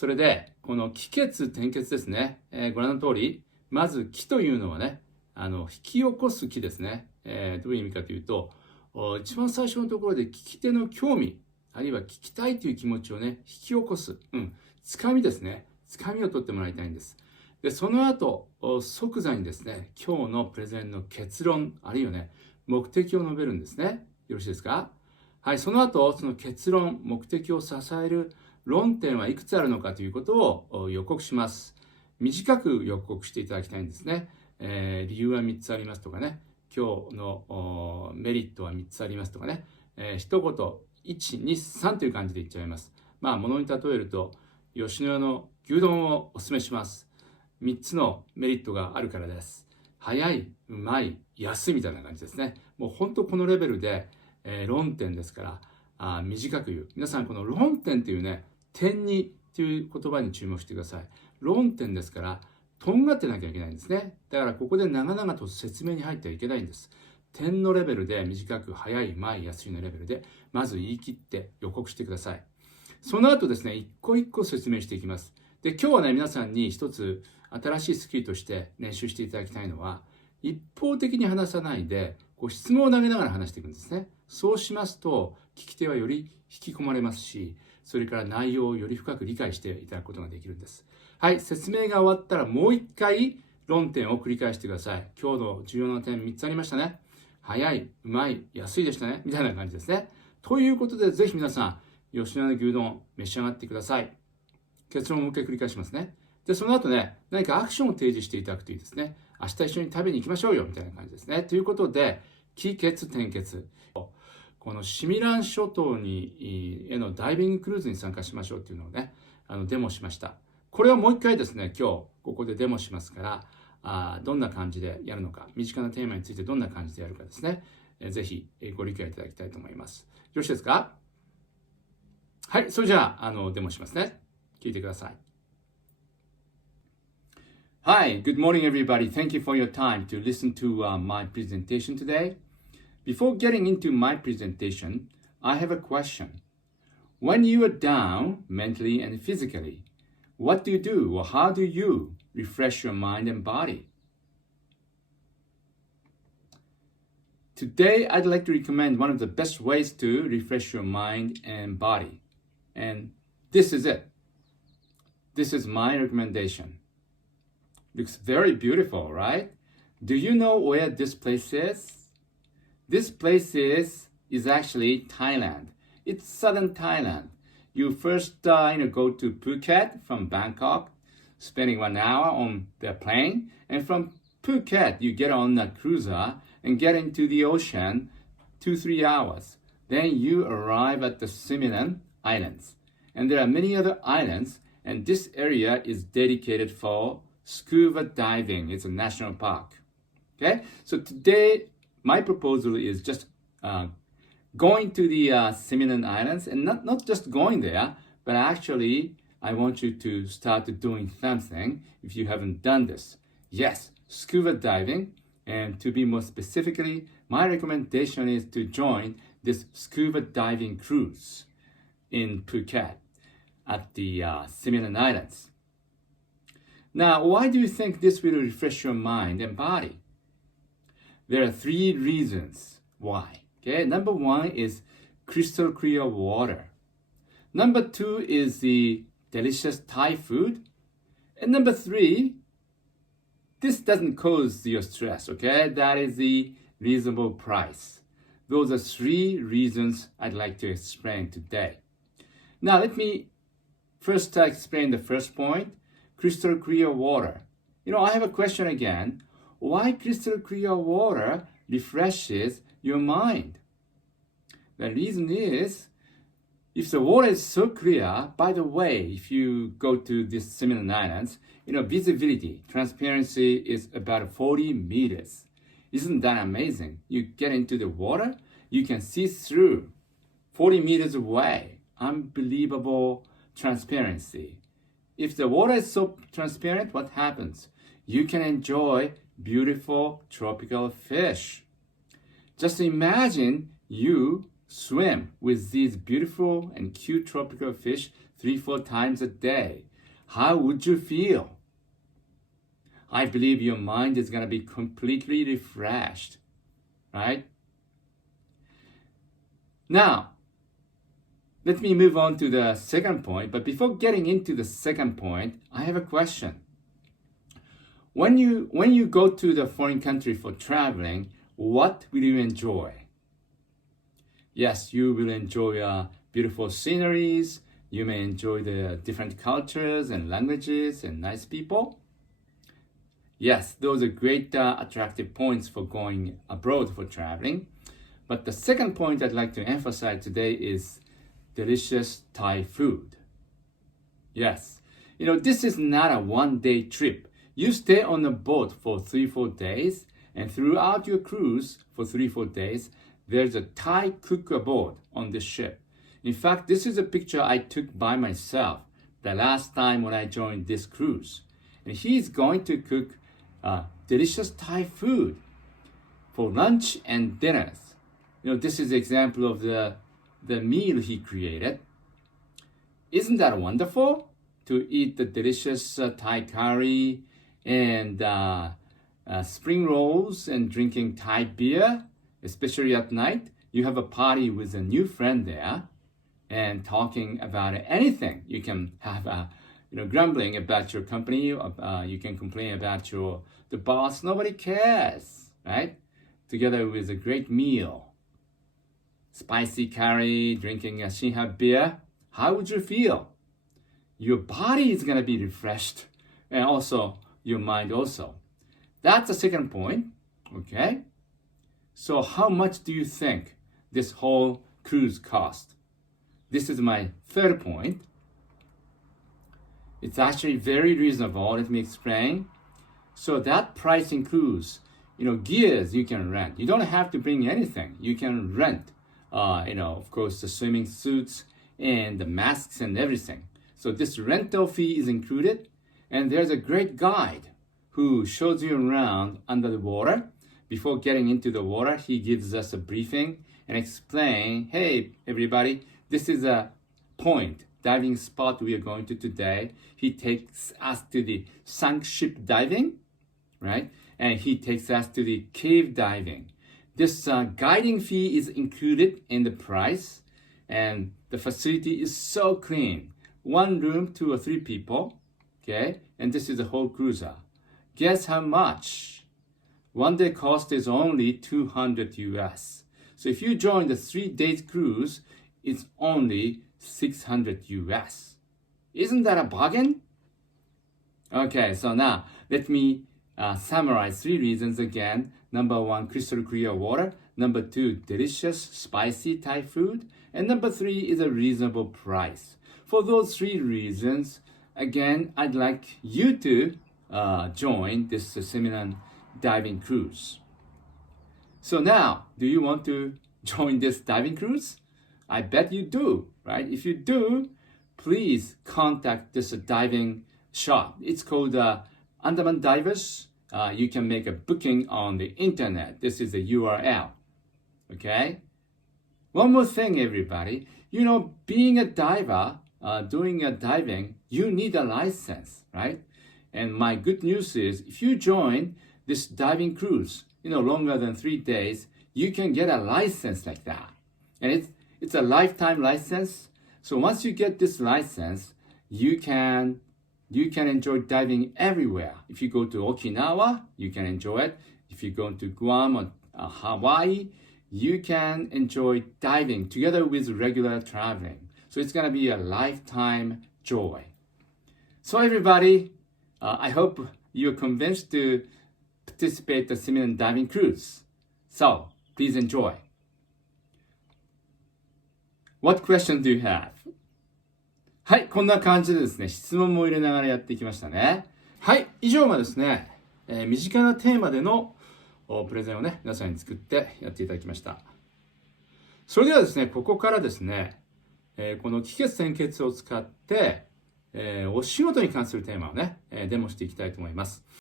それで、この起結転結ですね。ご覧の通り、まず起というのはね、引き起こす起ですね。どういう意味かというと、一番最初のところで聞き手の興味、あるいは聞きたいという気持ちをね、引き起こす。つかみですね。つかみを取ってもらいたいんです。で、その後、即座にですね、今日のプレゼンの結論、あるいはね、目的を述べるんですね。よろしいですか？はい、その後、その結論、目的を支える論点はいくつあるのかということを予告します。短く予告していただきたいんですね。理由は3つありますとかね、今日のメリットは3つありますとかね、一言、1、2、3という感じで言っちゃいます。ものに例えると、吉野家の牛丼をお勧めします。3つのメリットがあるからです。早い、うまい、安いみたいな感じですね。もう本当このレベルで、論点ですから短く言う。皆さんこの論点というね、点にという言葉に注目してください。論点ですから、とんがってなきゃいけないんですね。だからここで長々と説明に入ってはいけないんです。点のレベルで短く、早い、うまい、安いのレベルで、まず言い切って予告してください。その後ですね、一個一個説明していきます。で、今日はね、皆さんに一つ新しいスキルとして練習していただきたいのは、一方的に話さないで、質問を投げながら話していくんですね。そうしますと、聞き手はより引き込まれますし、それから内容をより深く理解していただくことができるんです。はい、説明が終わったらもう一回論点を繰り返してください。今日の重要な点3つありましたね。早い、うまい、安いでしたね。みたいな感じですね。ということで、ぜひ皆さん、吉野家の牛丼召し上がってください。結論をもう一回繰り返しますね。で、その後ね、何かアクションを提示していただくといいですね。明日一緒に食べに行きましょうよ、みたいな感じですね。ということで、起結転結。このシミラン諸島へのダイビングクルーズに参加しましょうっていうのをね、デモしました。これをもう一回ですね、今日ここでデモしますから、どんな感じでやるのか、身近なテーマについてどんな感じでやるかですね、ぜひご理解いただきたいと思います。よろしいですか？はい、それじゃあ、デモしますね。聞いてください。Hi, good morning everybody. Thank you for your time to listen to my presentation today. Before getting into my presentation, I have a question. When you are down mentally and physically, what do you do or how do you refresh your mind and body? Today, I'd like to recommend one of the best ways to refresh your mind and body. And this is it. This is my recommendation. Looks very beautiful, right? Do you know where this place is? This place is actually Thailand. It's southern Thailand. You first go to Phuket from Bangkok, spending 1 hour on the plane. And from Phuket, you get on a cruiser and get into the ocean 2-3 hours. Then you arrive at the Similan Islands. And there are many other islands, and this area is dedicated for scuba diving. It's a national park. Okay, so today my proposal is just going to the Similan Islands, and not just going there, but actually I want you to start doing something if you haven't done this. Yes, scuba diving, and to be more specifically, my recommendation is to join this scuba diving cruise in Phuket at the Similan Islands. Now, why do you think this will refresh your mind and body? There are 3 reasons why. Okay, number 1 is crystal clear water. Number 2 is the delicious Thai food. And number 3, this doesn't cause your stress, okay? That is the reasonable price. Those are 3 reasons I'd like to explain today. Now, let me first explain the first point, crystal clear water. I have a question again. Why crystal clear water refreshes your mind? The reason is, if the water is so clear, by the way, if you go to these Similan Islands, visibility, transparency is about 40 meters. Isn't that amazing? You get into the water, you can see through 40 meters away. Unbelievable transparency. If the water is so transparent, what happens? You can enjoy beautiful tropical fish. Just imagine you swim with these beautiful and cute tropical fish 3-4 times a day. how would you feel? I believe your mind is going to be completely refreshed, right? Now, let me move on to the second point. But before getting into the second point, I have a question. When you go to the foreign country for traveling, what will you enjoy? Yes, you will enjoy beautiful sceneries. You may enjoy the different cultures and languages and nice people. Yes, those are great attractive points for going abroad for traveling. But the second point I'd like to emphasize today is delicious Thai food. Yes, this is not a one-day trip. You stay on a boat for 3-4 days, and throughout your cruise for 3-4 days, there's a Thai cook aboard on the ship. In fact, this is a picture I took by myself the last time when I joined this cruise. And he's going to cook delicious Thai food for lunch and dinners. This is an example of the meal he created. Isn't that wonderful? To eat the delicious Thai curry and spring rolls and drinking Thai beer, especially at night. You have a party with a new friend there and talking about anything. You can have grumbling about your company. You can complain about the boss. Nobody cares, right? Together with a great meal. Spicy curry, drinking a Shinha beer. How would you feel? Your body is going to be refreshed, and also your mind also. That's the second point, okay? So how much do you think this whole cruise cost? This is my third point. It's actually very reasonable. Let me explain. So that price includes, gears you can rent. You don't have to bring anything. You can rent, of course, the swimming suits and the masks and everything. So this rental fee is included. And there's a great guide who shows you around under the water. Before getting into the water, he gives us a briefing and explain, hey, everybody, this is a diving spot we are going to today. He takes us to the sunk ship diving, right? And he takes us to the cave diving. This guiding fee is included in the price, and the facility is so clean. 1 room, 2 or 3 people, okay? And this is a whole cruiser. Guess how much? 1 day cost is only $200 US. So if you join the 3 days cruise, it's only $600 US. Isn't that a bargain? Okay, so now let me summarize 3 reasons again. Number 1, crystal clear water. Number 2, delicious spicy Thai food. And number 3 is a reasonable price. For those 3 reasons, again, I'd like you to join this seminar diving cruise. So now, do you want to join this diving cruise? I bet you do, right? If you do, please contact this diving shop. It's called Andaman Divers. You can make a booking on the internet. This is the URL, okay? One more thing, everybody. Being a diver, doing a diving, you need a license, right? And my good news is, if you join this diving cruise, longer than 3 days, you can get a license like that. And it's a lifetime license. So once you get this license, you can enjoy diving everywhere. If you go to Okinawa, you can enjoy it. If you go to Guam or Hawaii, you can enjoy diving together with regular traveling. So it's going to be a lifetime joy. So everybody, I hope you're convinced to participate in the seminar diving cruise. So please enjoy. What question do you have? はい、こんな感じでですね、質問も入れながらやっていきましたね。はい、以上がですね、身近なテーマでのプレゼンをね、皆さんに作ってやっていただきました。それではですね、ここからですね、この起結転結を使って、お仕事に関するテーマをね、デモしていきたいと思います。